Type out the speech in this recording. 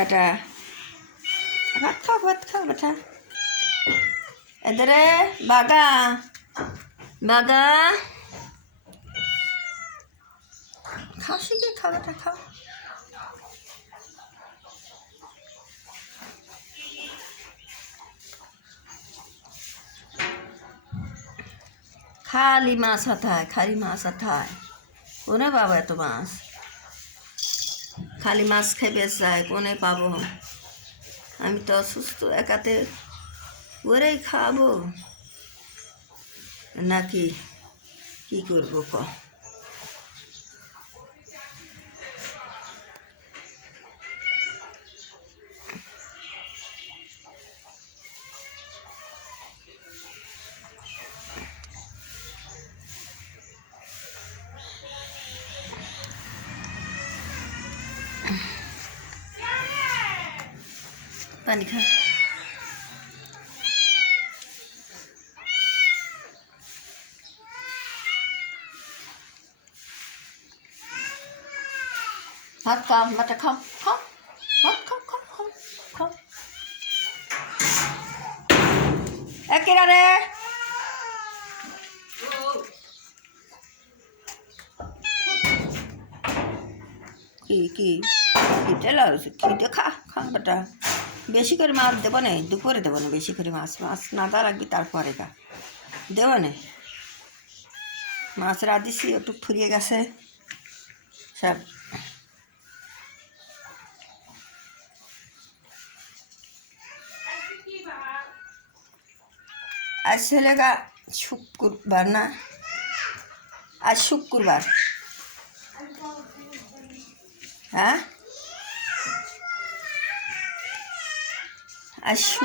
এটা ভাত খাও বেটা। এদের বাগা বাগা খাও, শিখে খাও বেটা, খাও। খালি মাছ হাতায়, খালি মাছ হাতায়। কোনে পাবো এত মাছ? খালি মাছ খেয়ে যায়, কোনে পাবো? আমি তো অসুস্থ, একাতে ওরেই খাবো নাকি কি করবো ক? পানি খা। ভাত খাও বেটা, খাও খাও, ভাত খাও খাও খাও খাও। একেরা রে কি কি খিদে লাগছে, খিদে খা খা বেটা। বেশি করে মাছ দেবো না, দুপুরে দেবো না বেশি করে মাছ। মাছ না দা রাখবি তারপরে গা দেবো না। মাছ রাঁধিছি একটু ফুরিয়ে গেছে সব। আজ ছেলেগা শুক্রবার না, আজ শুক্রবার। হ্যাঁ আজ